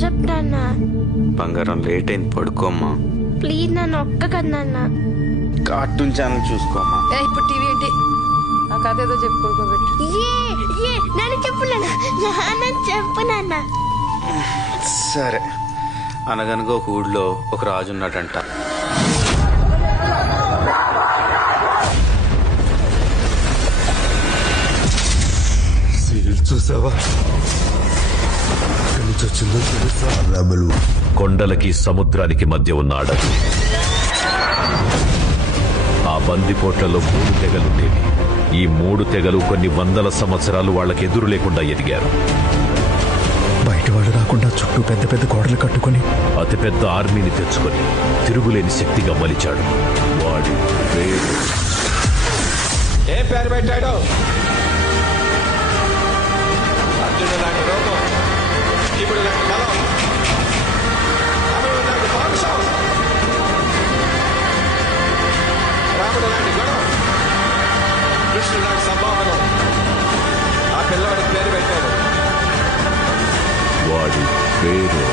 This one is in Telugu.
చెప్పు నాన్న. బంగారం లేట్ అయింది, పడుకోమ్మా. ప్లీజ్ నాన్న, ఒక్క కదా నాన్న. కార్టూన్ ఛానల్ చూసుకోమ్మా. ఇప్పుడు టీవీ ఏంటి? ఆ కథ ఏదో చెప్పు, పడుకోబెట్టు. నాన్న చెప్పు నాన్న. నాన్న చెప్పు నాన్న. సరే. అనగనగా ఒక ఊళ్ళో ఒక రాజు ఉన్నాడంట. చూసావా, ఎక్కడి నుంచి వచ్చిందో తెలుసా? కొండలకి సముద్రానికి మధ్య ఉన్న అడవి. ఆ బందిపోట్లలో 3 తెగలుండేవి. ఈ 3 తెగలు కొన్ని వందల సంవత్సరాలు వాళ్ళకి ఎదురు లేకుండా ఎదిగారు. బయట వాళ్ళు రాకుండా చుట్టూ పెద్ద పెద్ద గోడలు కట్టుకుని అతిపెద్ద ఆర్మీని తెచ్చుకొని తిరుగులేని శక్తిగా మలిచాడు. వాడి పేరు ఏం పేరు పెట్టాడు? అర్జునుడు లాంటి రూపం, ఇప్పుడు లాంటి బలం, అమరుడు లాంటి పౌరుషం, రాముడు లాంటి గుణం, కృష్ణుడు లాంటి సంభావనం. ఆ పిల్లవాడికి పేరు పెట్టాడు. వాడి పేరు